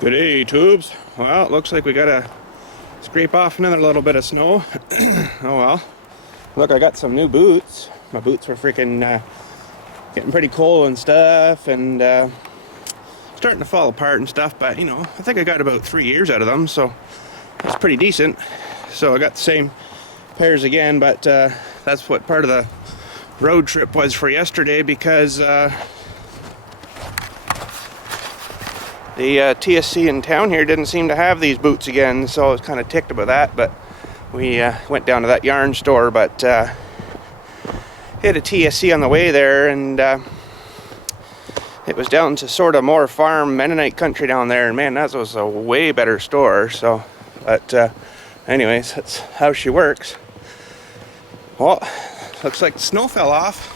Good day, tubes. Well, it looks like we gotta scrape off another little bit of snow. Oh well. Look, I got some new boots. My boots were freaking getting pretty cold and stuff, and starting to fall apart and stuff, but you know, I think I got about 3 years out of them, so that's pretty decent. So I got the same pairs again, but that's what part of the road trip was for yesterday, because the TSC in town here didn't seem to have these boots again, so I was kind of ticked about that. But we went down to that yarn store, but hit a TSC on the way there, and it was down to sort of more farm Mennonite country down there, and man, that was a way better store. So, but anyways, that's how she works. Well, looks like the snow fell off,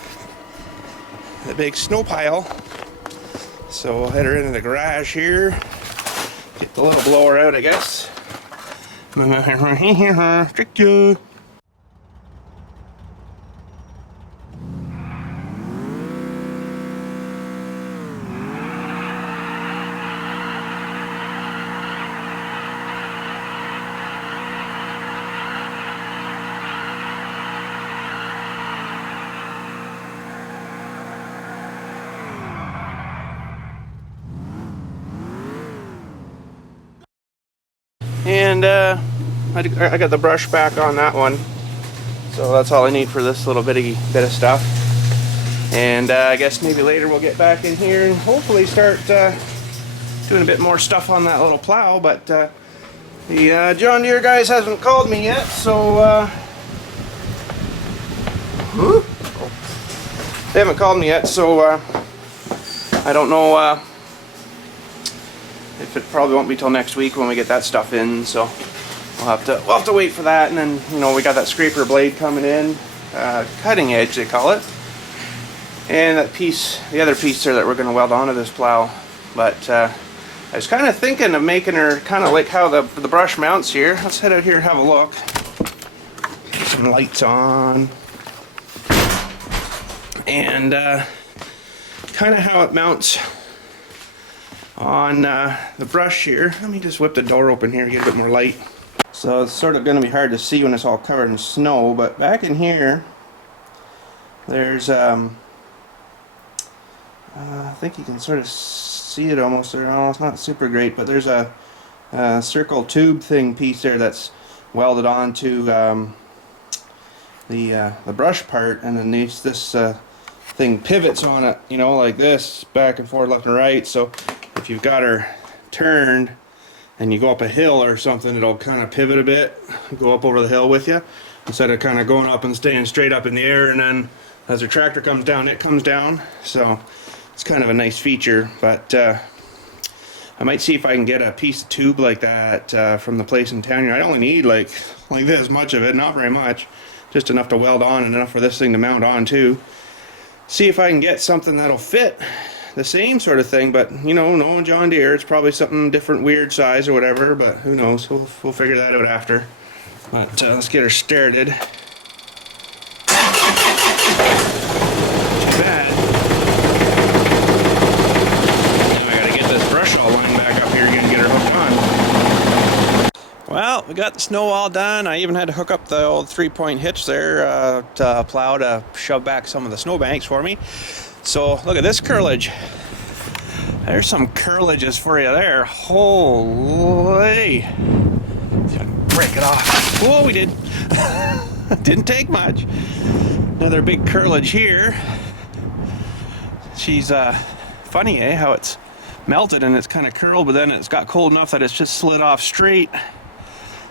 the big snow pile. So we'll head her into the garage here, get the little blower out, I guess. Trick you. And I got the brush back on that one, so that's all I need for this little bit of stuff. And I guess maybe later we'll get back in here and hopefully start doing a bit more stuff on that little plow. But the John Deere guys hasn't called me yet, so they haven't called me yet, so I don't know if it probably won't be till next week when we get that stuff in. So we'll have to wait for that. And then, you know, we got that scraper blade coming in, cutting edge they call it, and that piece, the other piece there that we're going to weld onto this plow. But I was kind of thinking of making her kind of like how the brush mounts here. Let's head out here and have a look. Get some lights on, and kind of how it mounts on the brush here. Let me just whip the door open here, get a bit more light. So it's sort of going to be hard to see when it's all covered in snow, but back in here there's I think you can sort of see it almost there. Oh, it's not super great, but there's a circle tube thing piece there that's welded onto the brush part, and then this thing pivots on it, you know, like this, back and forth, left and right. So if you've got her turned and you go up a hill or something, it'll kind of pivot a bit, go up over the hill with you, instead of kind of going up and staying straight up in the air, and then as the tractor comes down, it comes down. So it's kind of a nice feature. But I might see if I can get a piece of tube like that from the place in town here. I only need like this much of it, not very much, just enough to weld on and enough for this thing to mount on too. See if I can get something that'll fit the same sort of thing, but you know, no John Deere, it's probably something different, weird size or whatever, but who knows, we'll figure that out after. But let's get her started. Too bad. Now I gotta get this brush all lined back up here again and get her hooked on. Well, we got the snow all done. I even had to hook up the old 3-point hitch there to plow to shove back some of the snowbanks for me. So look at this curlage. There's some curlages for you there. Holy! Break it off. Whoa, we did. Didn't take much. Another big curlage here. She's funny, eh? How it's melted and it's kind of curled, but then it's got cold enough that it's just slid off straight.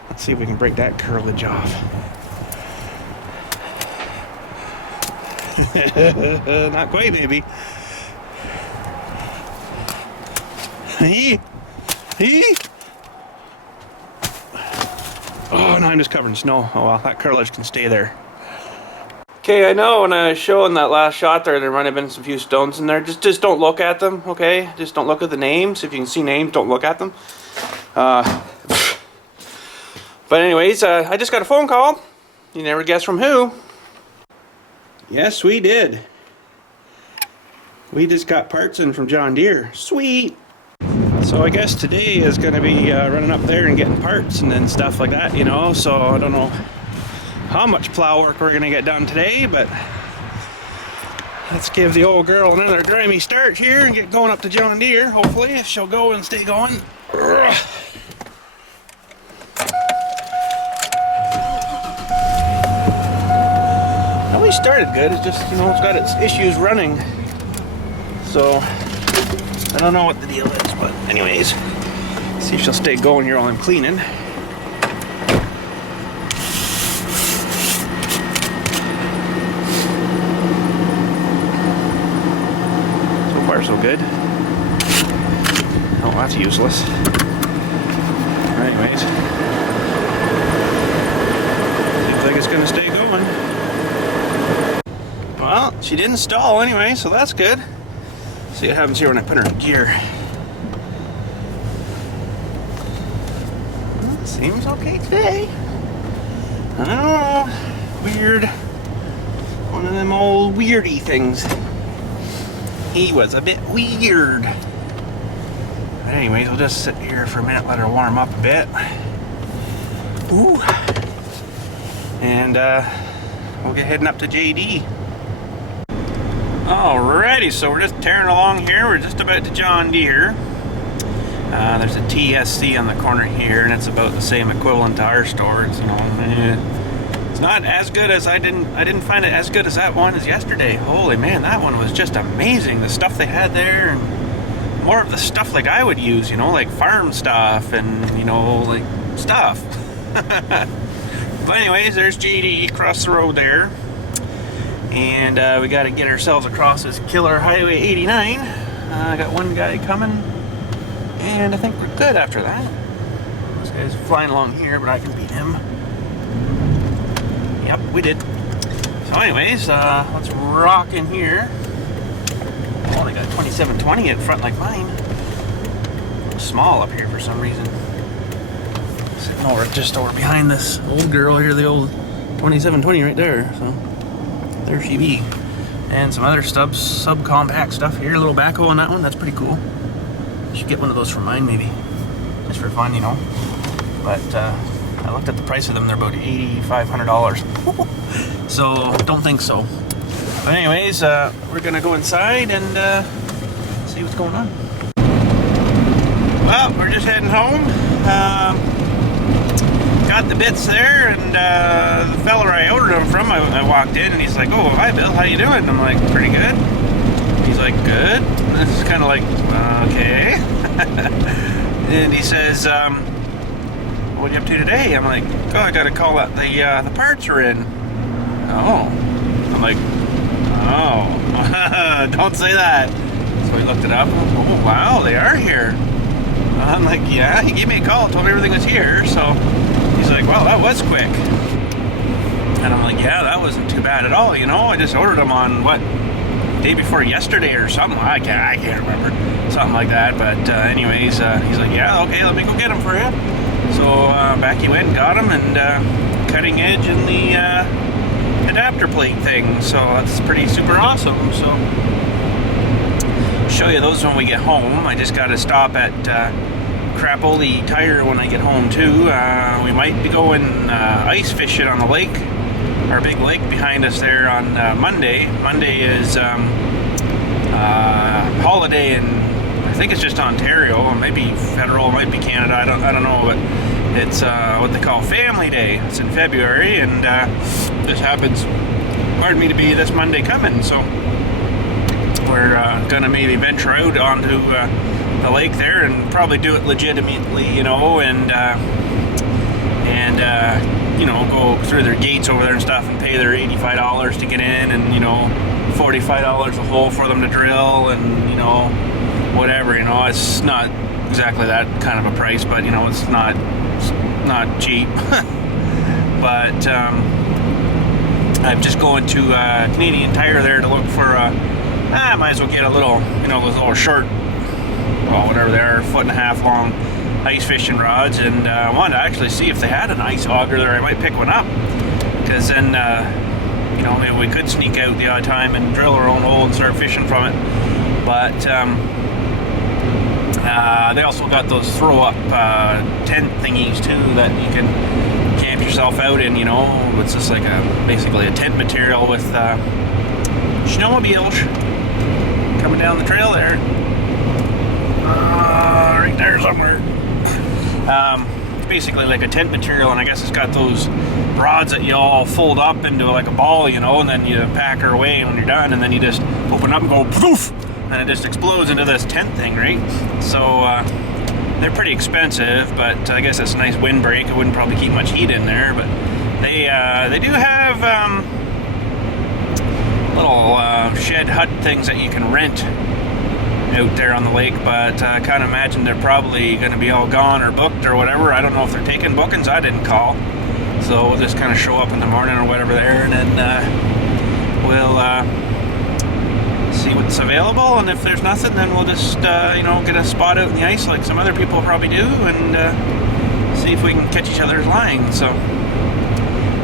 Let's see if we can break that curlage off. Not quite, baby. Oh, no, I'm just covered in snow. Oh well, that curlage can stay there. Okay, I know when I was showing that last shot there might have been some few stones in there. Just don't look at them, okay? Just don't look at the names. If you can see names, don't look at them. But anyways, I just got a phone call. You never guess from who. Yes, we did. We just got parts in from John Deere. Sweet. So I guess today is going to be running up there and getting parts and then stuff like that, you know. So I don't know how much plow work we're going to get done today, but let's give the old girl another grimy start here and get going up to John Deere, hopefully, if she'll go and stay going. Well, we started good, it's just, you know, it's got its issues running. So, I don't know what the deal is, but anyways, see if she'll stay going here while I'm cleaning. So far, so good. Oh, that's useless. Anyways, seems like it's gonna stay going. Well, she didn't stall anyway, so that's good. See what happens here when I put her in gear. Well, seems okay today. I don't know. Weird. One of them old weirdy things. He was a bit weird. But anyways, we'll just sit here for a minute, let her warm up a bit. Ooh. And we'll get heading up to JD. Alrighty, so we're just tearing along here. We're just about to John Deere. There's a TSC on the corner here, and it's about the same equivalent to our store. It's, you know, it's not as good as I didn't find it as good as that one as yesterday. Holy man, that one was just amazing. The stuff they had there, and more of the stuff like I would use, you know, like farm stuff and, you know, like stuff. But anyways, there's JD across the road there. And we got to get ourselves across this killer Highway 89. I got one guy coming, and I think we're good after that. This guy's flying along here, but I can beat him. Yep, we did. So anyways, let's rock in here. I've only got 2720 in front like mine. A little small up here for some reason. Sitting over just over behind this old girl here, the old 2720 right there. So there she be. And some other subcompact stuff here. A little backhoe on that one. That's pretty cool. Should get one of those for mine maybe. Just for fun, you know. But I looked at the price of them. They're about $8,500. So don't think so. But anyways, we're gonna go inside and see what's going on. Well, we're just heading home. Got the bits there, and the fella I ordered them from, I walked in and he's like, "Oh, hi Bill, how you doing?" I'm like, "Pretty good." He's like, "Good." And this is kind of like, okay. And he says, "What are you up to today?" I'm like, "Oh, I got to call that the parts are in." Oh. I'm like, "Oh, don't say that." So he looked it up. Oh, wow, they are here. I'm like, "Yeah." He gave me a call, told me everything was here. So he's like, "Well, that was quick." And I'm like, "Yeah, that wasn't too bad at all, you know. I just ordered them on, what, day before yesterday or something. I can't remember. Something like that." But anyways, he's like, "Yeah, okay, let me go get them for you." So back he went and got them, and cutting edge in the adapter plate thing. So that's pretty super awesome. So show you those when we get home. I just got to stop at Crapoli Tire when I get home too. We might be going ice fishing on the lake, our big lake behind us there on Monday. Monday is holiday in, I think it's just Ontario, maybe federal, might be Canada. I don't know, but it's what they call Family Day. It's in February, and this happens, pardon me, to be this Monday coming. So we're gonna maybe venture out onto the lake there and probably do it legitimately, you know, and you know, go through their gates over there and stuff and pay their $85 to get in, and, you know, $45 a hole for them to drill, and, you know, whatever, you know. It's not exactly that kind of a price, but, you know, it's not cheap. But I'm just going to Canadian Tire there to look for I might as well get a little, you know, those little short, well, whatever they are, 1.5 foot long ice fishing rods, and I wanted to actually see if they had an ice auger there. I might pick one up, because then you know, maybe we could sneak out the odd time and drill our own hole and start fishing from it. But They also got those throw-up tent thingies too that you can camp yourself out in. You know, it's just like basically a tent material with snowmobiles coming down the trail there. Right there somewhere. It's basically like a tent material, and I guess it's got those rods that you all fold up into like a ball, you know, and then you pack her away when you're done, and then you just open up and go poof, and it just explodes into this tent thing, right? So they're pretty expensive, but I guess it's a nice windbreak. It wouldn't probably keep much heat in there, but they do have little shed hut things that you can rent out there on the lake, but I kind of imagine they're probably going to be all gone or booked or whatever. I don't know if they're taking bookings. I didn't call, so we'll just kind of show up in the morning or whatever there, and then we'll see what's available, and if there's nothing, then we'll just you know, get a spot out in the ice like some other people probably do, and see if we can catch each other's line. So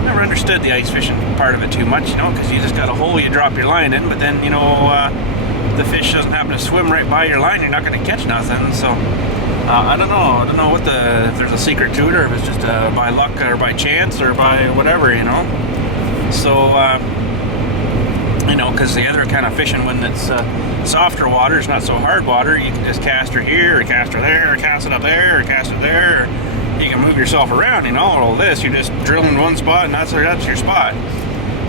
never understood the ice fishing part of it too much, you know, because you just got a hole you drop your line in, but then, you know, the fish doesn't happen to swim right by your line, you're not going to catch nothing. So I don't know what if there's a secret to it, or if it's just by luck or by chance or by whatever, you know. So you know, because the other kind of fishing, when it's softer water, it's not so hard water, you can just cast her here or cast her there or cast it up there or cast it there, or you can move yourself around, you know. All this, you're just drilling one spot and that's your spot.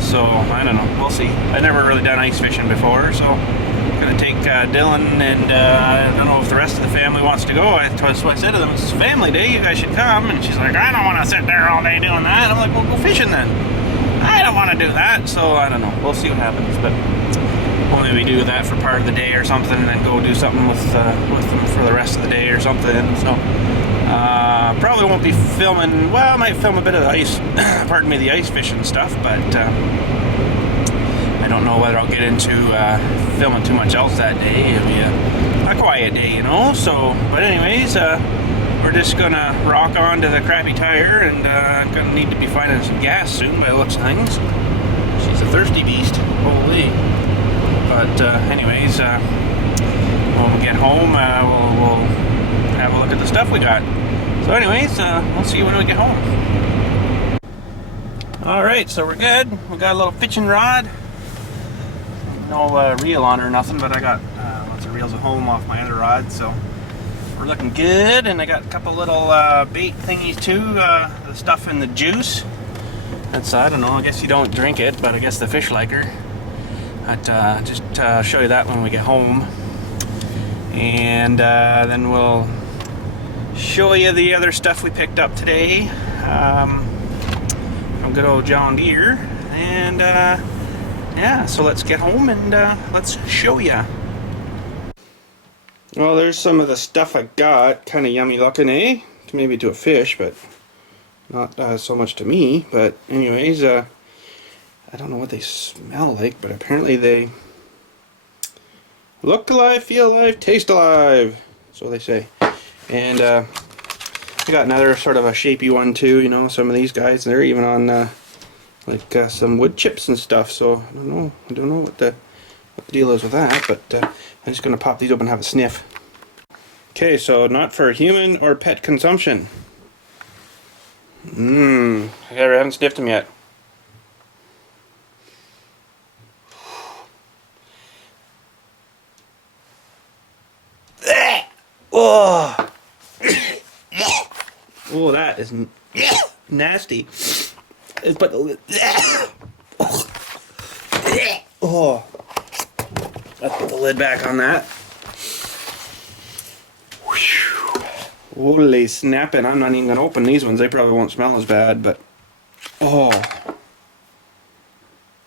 So I don't know, we'll see. I've never really done ice fishing before, so I'm gonna take Dylan, and I don't know if the rest of the family wants to go. So I said to them, it's family day, you guys should come. And she's like, I don't want to sit there all day doing that. I'm like, well, go fishing then. I don't want to do that. So I don't know, we'll see what happens, but we'll maybe do that for part of the day or something, and then go do something with them for the rest of the day or something. So probably won't be filming. Well, I might film a bit of the ice pardon me, the ice fishing stuff, but I don't know whether I'll get into filming too much else that day. It'll be a quiet day, you know. So, but anyways, we're just gonna rock on to the crappy tire, and I'm gonna need to be finding some gas soon by the looks of things. She's a thirsty beast, holy. But anyways, when we get home, we'll have a look at the stuff we got. So anyways, we'll see you when we get home. Alright, so we're good. We got a little fishing rod. No reel on or nothing, but I got lots of reels at home off my other rod, so we're looking good. And I got a couple little bait thingies too, the stuff in the juice. That's, I don't know, I guess you don't drink it, but I guess the fish like her. But just show you that when we get home. And then we'll show you the other stuff we picked up today from good old John Deere. And yeah, so let's get home and let's show you. Well, there's some of the stuff I got. Kind of yummy looking, eh? Maybe to a fish, but not so much to me. But anyways, I don't know what they smell like, but apparently they look alive, feel alive, taste alive. So they say. And I got another sort of a shapy one too, you know, some of these guys. They're even on like some wood chips and stuff. So I don't know what the deal is with that, but I'm just gonna pop these open and have a sniff. Okay, so not for human or pet consumption. I haven't sniffed them yet. Oh, oh, that is nasty. But oh, let's put the lid back on that. Holy snapping! I'm not even gonna open these ones. They probably won't smell as bad, but oh,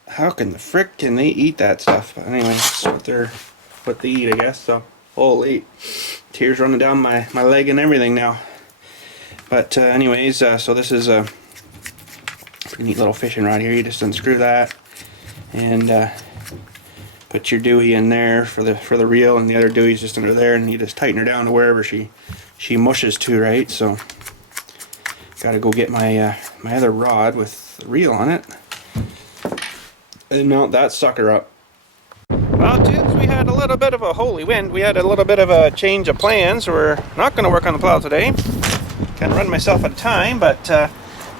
how can the frick can they eat that stuff? But anyway, that's what they eat, I guess. So holy, tears running down my leg and everything now. But anyways, so this is a pretty neat little fishing rod here. You just unscrew that and put your dewey in there for the reel, and the other dewey's just under there, and you just tighten her down to wherever she mushes to, right? So gotta go get my my other rod with the reel on it and mount that sucker up. Well, kids, we had had a little bit of a holy wind. We had a little bit of a change of plans. We're not going to work on the plow today. Kind of run myself out of time, but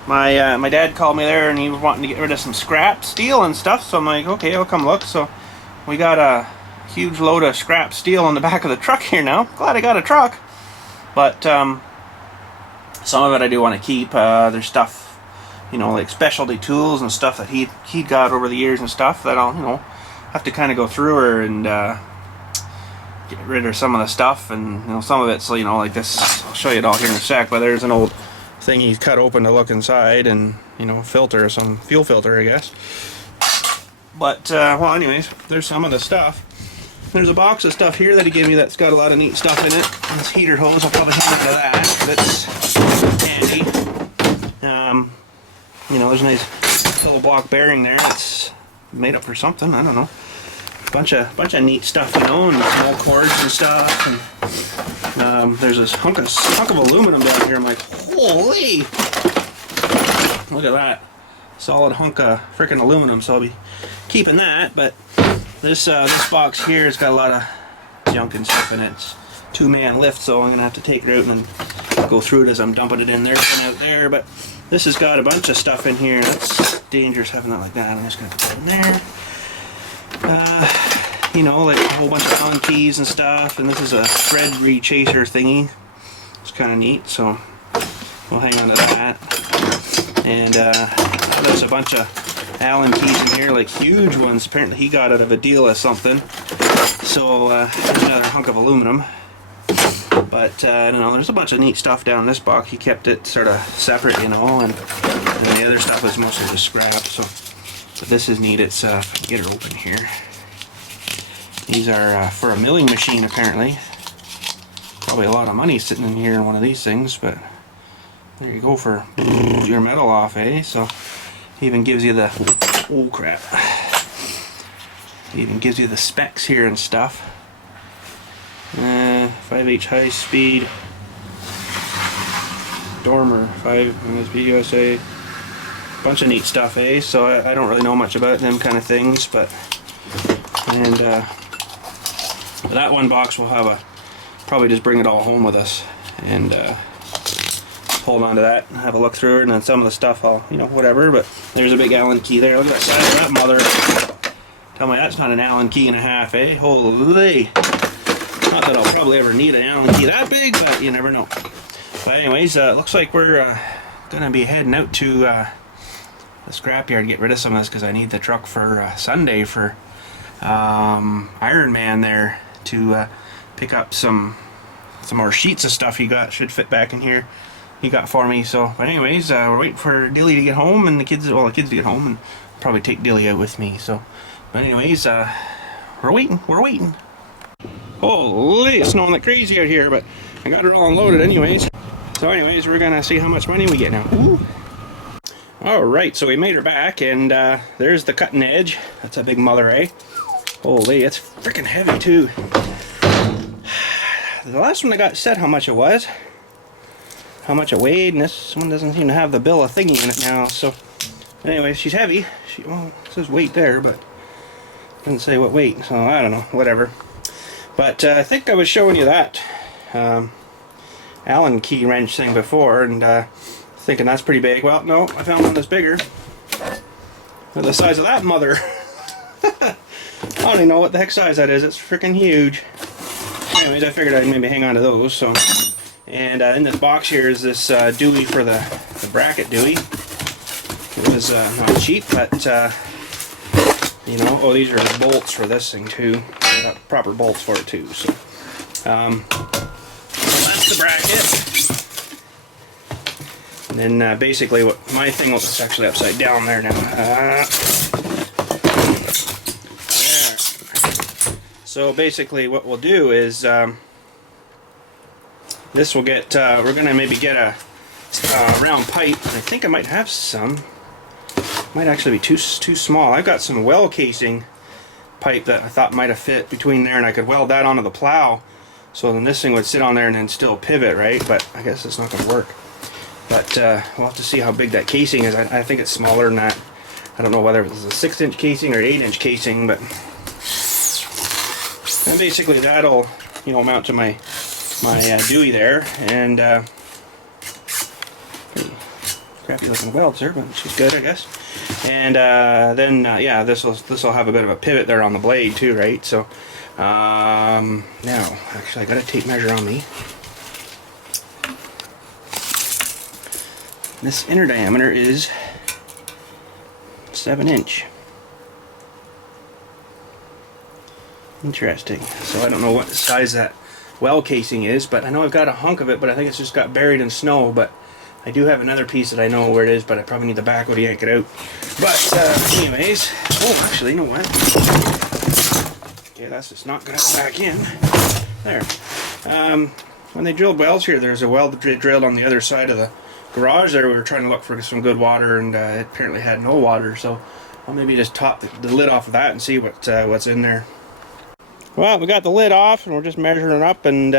my dad called me there and he was wanting to get rid of some scrap steel and stuff. So I'm like, okay, I'll come look. So we got a huge load of scrap steel on the back of the truck here now. Glad I got a truck, but some of it I do want to keep. There's stuff, you know, like specialty tools and stuff that he'd got over the years and stuff that I'll, you know, have to kind of go through her and get rid of some of the stuff. And, you know, some of it's, you know, like this. I'll show you it all here in a sec, but there's an old thing he's cut open to look inside, and, you know, filter, some fuel filter, I guess. But well, anyways, there's some of the stuff. There's a box of stuff here that he gave me that's got a lot of neat stuff in it. This heater hose, I'll probably hand it to that. That's handy. You know, there's a nice little block bearing there. It's made up for something. I don't know. Bunch of neat stuff, you know, and small cords and stuff. And there's this hunk of aluminum down here. I'm like, holy! Look at that. Solid hunk of freaking aluminum. So I'll be keeping that. But this box here has got a lot of junk and stuff in it. It's 2-man lift, so I'm gonna have to take it out and then go through it as I'm dumping it in there and out there. But this has got a bunch of stuff in here. That's dangerous having that like that. I'm just gonna put it in there. You know, like a whole bunch of Allen keys and stuff. And this is a thread rechaser thingy. It's kind of neat, so we'll hang on to that. And there's a bunch of Allen keys in here, like huge ones. Apparently he got out of a deal or something. So there's another hunk of aluminum. But I don't know, there's a bunch of neat stuff down in this box. He kept it sort of separate, you know, and the other stuff is mostly just scrap. So but this is neat. It's get her open here. These are for a milling machine, apparently. Probably a lot of money sitting in here in one of these things, but there you go for your metal off, eh? So even gives you the, oh crap, it even gives you the specs here and stuff. 5H high speed, Dormer, 5 MSP USA, bunch of neat stuff, eh? So I don't really know much about them kind of things, but and that one box will have probably just bring it all home with us and hold on to that and have a look through it, and then some of the stuff I'll, you know, whatever. But there's a big Allen key there. Look at the size of that mother. Tell me that's not an Allen key and a half, eh? Holy. Not that I'll probably ever need an Allen key that big, but you never know. But anyways, looks like we're gonna be heading out to the scrapyard to get rid of some of this, because I need the truck for Sunday for Iron Man there to pick up some more sheets of stuff he got. Should fit back in here. He got for me. So, but anyways, we're waiting for Dilly to get home and the kids to get home, and probably take Dilly out with me. So, but anyways, we're waiting. Holy, it's snowing like crazy out here, but I got it all unloaded anyways. So anyways, we're gonna see how much money we get now. Ooh. All right, so we made her back, and there's the cutting edge. That's a big mother, eh? Holy, it's freaking heavy too. The last one I got said how much it was, how much it weighed, and this one doesn't seem to have the bill of thingy in it now. So anyway, she's heavy. Well, it says weight there, but it doesn't say what weight, so I don't know, whatever. But I think I was showing you that Allen key wrench thing before, and thinking that's pretty big. Well, no, I found one that's bigger. Look at the size of that mother. I don't even know what the heck size that is. It's freaking huge. Anyways, I figured I'd maybe hang on to those. So, and in this box here is this Dewey for the bracket Dewey. It was not cheap, but you know, oh, these are bolts for this thing too. I got proper bolts for it too. So, so that's the bracket. And then basically what my thing was actually upside down there now. There. So basically what we'll do is this will get, we're going to maybe get a round pipe. I think I might have some. Might actually be too small. I've got some well casing pipe that I thought might have fit between there, and I could weld that onto the plow. So then this thing would sit on there and then still pivot, right? But I guess it's not going to work. But we'll have to see how big that casing is. I think it's smaller than that. I don't know whether it was a 6-inch casing or 8-inch casing, but And basically that'll, you know, mount to my Dewey there, and pretty crappy looking weld there, but she's good, I guess. And then yeah, this will have a bit of a pivot there on the blade too, right? So now actually I got a tape measure on me. This inner diameter is 7 inch. Interesting. So I don't know what size that well casing is, but I know I've got a hunk of it, but I think it's just got buried in snow. But I do have another piece that I know where it is, but I probably need the backhoe to yank it out. But anyways, oh, actually, you know what? Okay, that's just not gonna go back in. There. When they drilled wells here, there's a well drilled on the other side of the garage there. We were trying to look for some good water, and it apparently had no water, so I'll maybe just top the lid off of that and see what's in there. Well, we got the lid off and we're just measuring up, and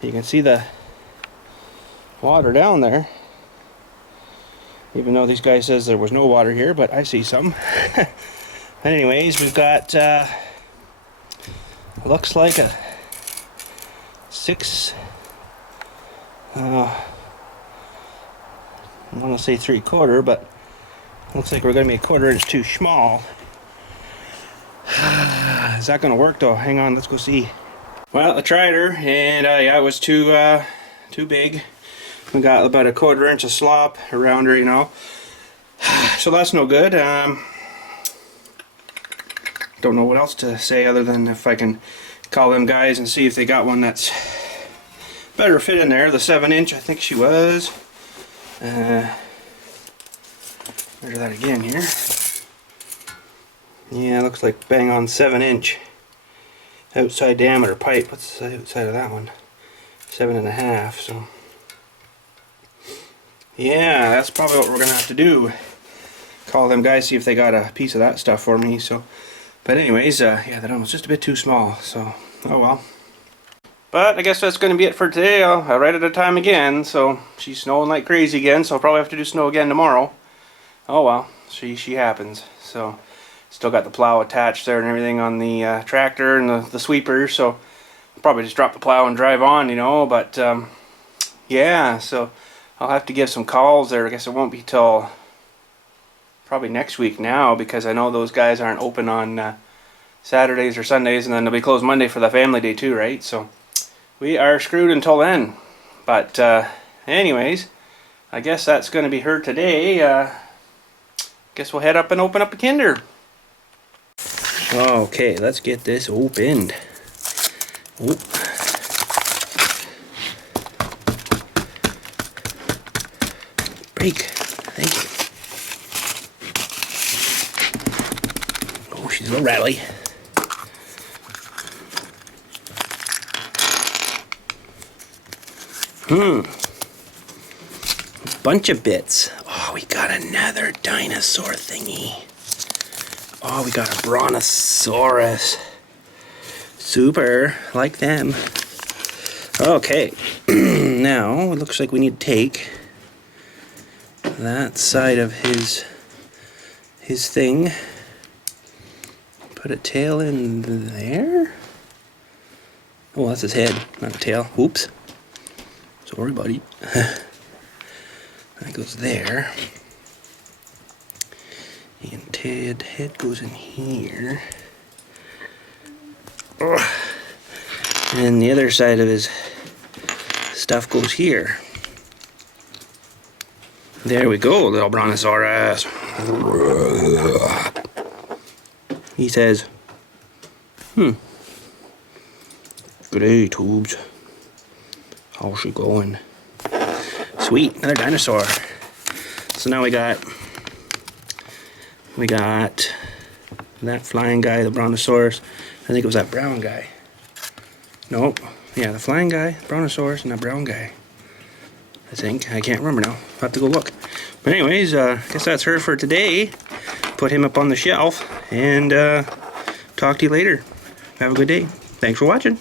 you can see the water down there, even though these guys says there was no water here, but I see some. Anyways, we've got looks like a 6 I want to say 3/4, but looks like we're going to be 1/4 inch too small. Is that going to work though? Hang on, let's go see. Well, I tried her, and yeah, it was too big. We got about a 1/4 inch of slop around her, you know. So that's no good. Don't know what else to say other than if I can call them guys and see if they got one that's better fit in there. The 7 inch, I think she was. Measure that again here. Yeah, looks like bang on 7 inch outside diameter pipe. What's the outside of that one? 7.5. So yeah, that's probably what we're gonna have to do. Call them guys, see if they got a piece of that stuff for me. So, but anyways, yeah, that one was just a bit too small. So oh well. But I guess that's going to be it for today. I right at a time again, so she's snowing like crazy again, so I'll probably have to do snow again tomorrow. Oh well, she happens. So still got the plow attached there and everything on the tractor and the sweeper, so I'll probably just drop the plow and drive on, you know. But yeah, so I'll have to give some calls there. I guess it won't be till probably next week now, because I know those guys aren't open on Saturdays or Sundays, and then they'll be closed Monday for the family day too, right? So we are screwed until then. But anyways, I guess that's going to be her today. Guess we'll head up and open up a Kinder. Okay, let's get this opened. Oop. Break. Thank you. Oh, she's a little rattly. Bunch of bits. Oh, we got another dinosaur thingy. Oh, we got a brontosaurus. Super, like them. Okay, now it looks like we need to take that side of his thing, put a tail in there. Oh, that's his head, not a tail. Oops. Sorry, buddy. That goes there. And head goes in here. Ugh. And the other side of his stuff goes here. There we go, little brontosaurus. He says, good day, Tubes. How's she going? Sweet, another dinosaur. So now we got that flying guy, the brontosaurus. I think it was that brown guy. Nope. Yeah, the flying guy, brontosaurus, and that brown guy. I think. I can't remember now. I'll have to go look. But anyways, I guess that's her for today. Put him up on the shelf, and talk to you later. Have a good day. Thanks for watching.